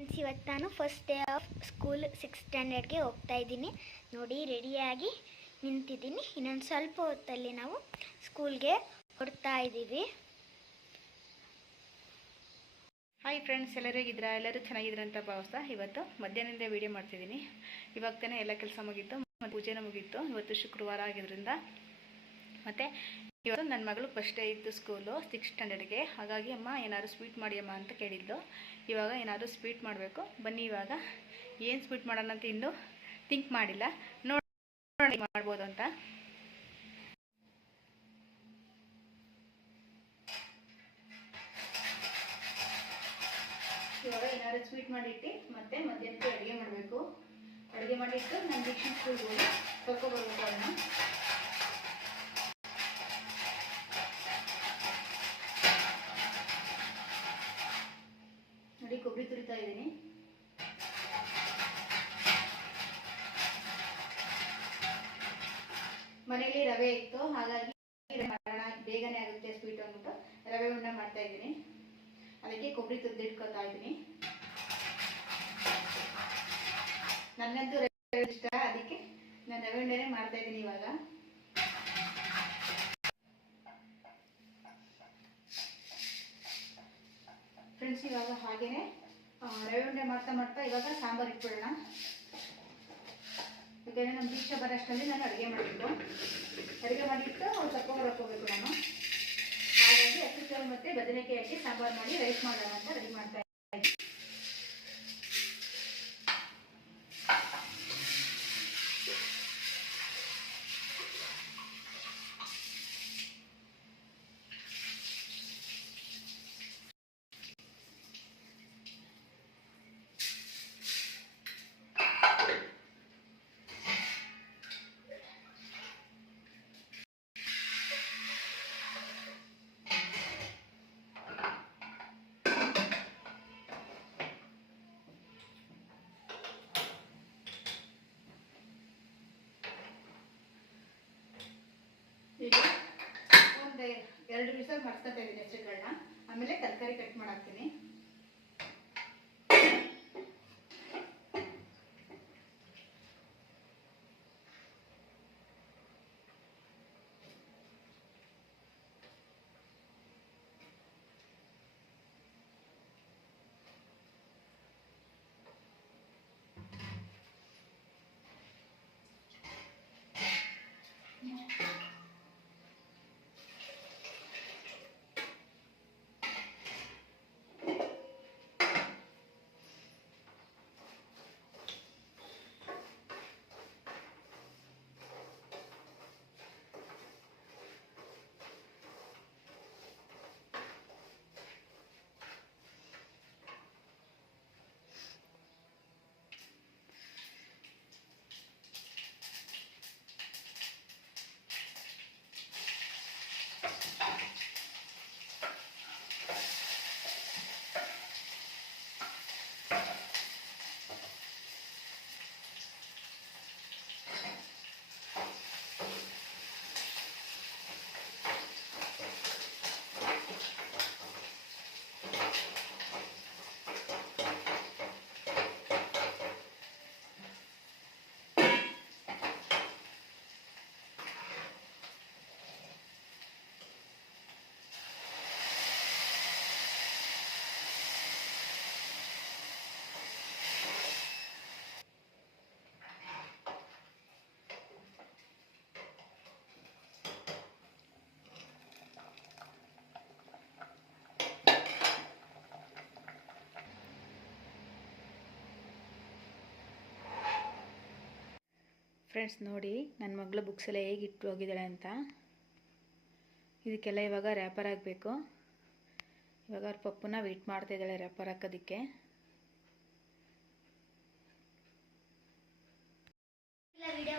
Friends, ಇವತ್ತು ನಾನು first day of school six ಸ್ಟ್ಯಾಂಡರ್ಡ್ಗೆ ಹೋಗ್ತಾ ಇದ್ದೀನಿ. ನೋಡಿ ರೆಡಿಯಾಗಿ ನಿಂತಿದ್ದೀನಿ. ಇನ್ನೊಂದು ಸ್ವಲ್ಪ ಹೊತ್ತಲ್ಲಿ ನಾವು ಸ್ಕೂಲ್ಗೆ ಹೊಡ್ತಾ ಇದ್ದೀವಿ. ಹಾಯ್ ಫ್ರೆಂಡ್ಸ್ ಎಲ್ಲರೂ ಹೇಗಿದ್ದೀರಾ? ಎಲ್ಲರೂ ಚೆನ್ನಾಗಿದ್ದೀರಾ ಅಂತ ಭಾವಿಸ್ತಾ ಇವತ್ತು ಮಧ್ಯಾಹ್ನದಿಂದ ವೀಡಿಯೋ ಮಾಡ್ತಿದ್ದೀನಿ. ಇವಾಗ ತಾನೇ ಎಲ್ಲ ಕೆಲಸ ಮುಗೀತು ಪೂಜೆನೂ ಮುಗೀತು. ಇವತ್ತು ಶುಕ್ರವಾರ ಆಗಿದ್ದರಿಂದ ಮತ್ತು ಇವತ್ತು ನನ್ನ ಮಗಳು ಫಸ್ಟ್ ಡೇ ಇತ್ತು ಸ್ಕೂಲು ಸಿಕ್ಸ್ ಸ್ಟ್ಯಾಂಡರ್ಡ್ಗೆ ಹಾಗಾಗಿ ಅಮ್ಮ ಏನಾದ್ರು ಸ್ವೀಟ್ ಮಾಡಿ ಅಮ್ಮ ಅಂತ ಕೇಳಿದ್ದು. ಇವಾಗ ಏನಾದರೂ ಸ್ವೀಟ್ ಮಾಡಬೇಕು. ಬನ್ನಿ ಇವಾಗ. ಏನು ಸ್ವೀಟ್ ಮಾಡೋಣ ಅಂತ ಇನ್ನೂ ಥಿಂಕ್ ಮಾಡಿಲ್ಲ. ನೋಡಿ ಮಾಡ್ಬೋದು ಅಂತ. ಇವಾಗ ಏನಾದ್ರು ಸ್ವೀಟ್ ಮಾಡಿಟ್ಟು ಮತ್ತೆ ಮಧ್ಯಾಹ್ನಕ್ಕೆ ಅಡುಗೆ ಮಾಡಬೇಕು. ಅಡುಗೆ ಮಾಡಿಟ್ಟು ನಾನು ದೀಕ್ಷಿತ್ ಸ್ಕೂಲ್ಗೆ ಹೋಗಿ ಕರ್ಕೊಬರ್ಬೇಕು ಅದನ್ನ ತುರಿತಾ ಇದ್ದೀನಿ. ಮನೆಯಲ್ಲಿ ರವೆ ಇತ್ತು, ಹಾಗಾಗಿ ಮಾಡೋಣ, ಬೇಗನೆ ಆಗುತ್ತೆ ಸ್ವೀಟ್ ಅಂದ್ಬಿಟ್ಟು ರವೆ ಉಂಡ ಮಾಡ್ತಾ ಇದ್ದೀನಿ. ಅದಕ್ಕೆ ಕೊಬ್ಬರಿ ತುರಿದಿಟ್ಕೊತಾ ಇದ್ದೀನಿ. ನನಗಂತೂ ರವೆ ಇಷ್ಟ, ಅದಕ್ಕೆ ನಾನು ರವೆ ಉಂಡೆನೇ ಮಾಡ್ತಾ ಇದ್ದೀನಿ ಇವಾಗ. ಫ್ರೆಂಡ್ಸ್ ಇವಾಗ ಹಾಗೇನೆ ರವೆ ಉಂಡೆ ಮಾಡ್ತಾ ಮಾಡ್ತಾ ಇವಾಗ ಸಾಂಬಾರು ಇಟ್ಬಿಡೋಣ. ಯಾಕಂದರೆ ನಮ್ಮ ದೀಕ್ಷೆ ಬರೋಷ್ಟರಲ್ಲಿ ನಾನು ಅಡುಗೆ ಮಾಡಬೇಕು ಅಡುಗೆ ಮಾಡಿಟ್ಟು ಅವ್ರು ತಗೊಂಡ್ಬರಕ್ಕೆ ಹೊರಕೋಬೇಕು ನಾನು. ಹಾಗಾಗಿ ಹಸಿಕಾಳು ಮತ್ತು ಬದನೆಕಾಯಿ ಹಾಕಿ ಸಾಂಬಾರು ಮಾಡಿ ರೈಸ್ ಮಾಡೋಣ ಅಂತ ರೆಡಿ ಮಾಡ್ತಾ ಎರಡು ವಿಸಲ್ ಮರ್ಸ್ಕೊತಾ ಇದ್ದೀನಿ ಹೆಸರುಗಳನ್ನ ಆಮೇಲೆ ತರಕಾರಿ ಕಟ್ ಫ್ರೆಂಡ್ಸ್ ನೋಡಿ ನನ್ನ ಮಗಳು ಬುಕ್ಸ್ ಎಲ್ಲ ಹೇಗೆ ಇಟ್ಟು ಹೋಗಿದ್ದಾಳೆ ಅಂತ. ಇದಕ್ಕೆಲ್ಲ ಇವಾಗ ರ್ಯಾಪರ್ ಆಗಬೇಕು ಇವಾಗ ಅವ್ರ ಪಪ್ಪನ ವೆಯ್ಟ್ ಮಾಡ್ತಾ ಇದ್ದಾಳೆ ರ್ಯಾಪರ್ ಹಾಕೋದಕ್ಕೆ. ವಿಡಿಯೋ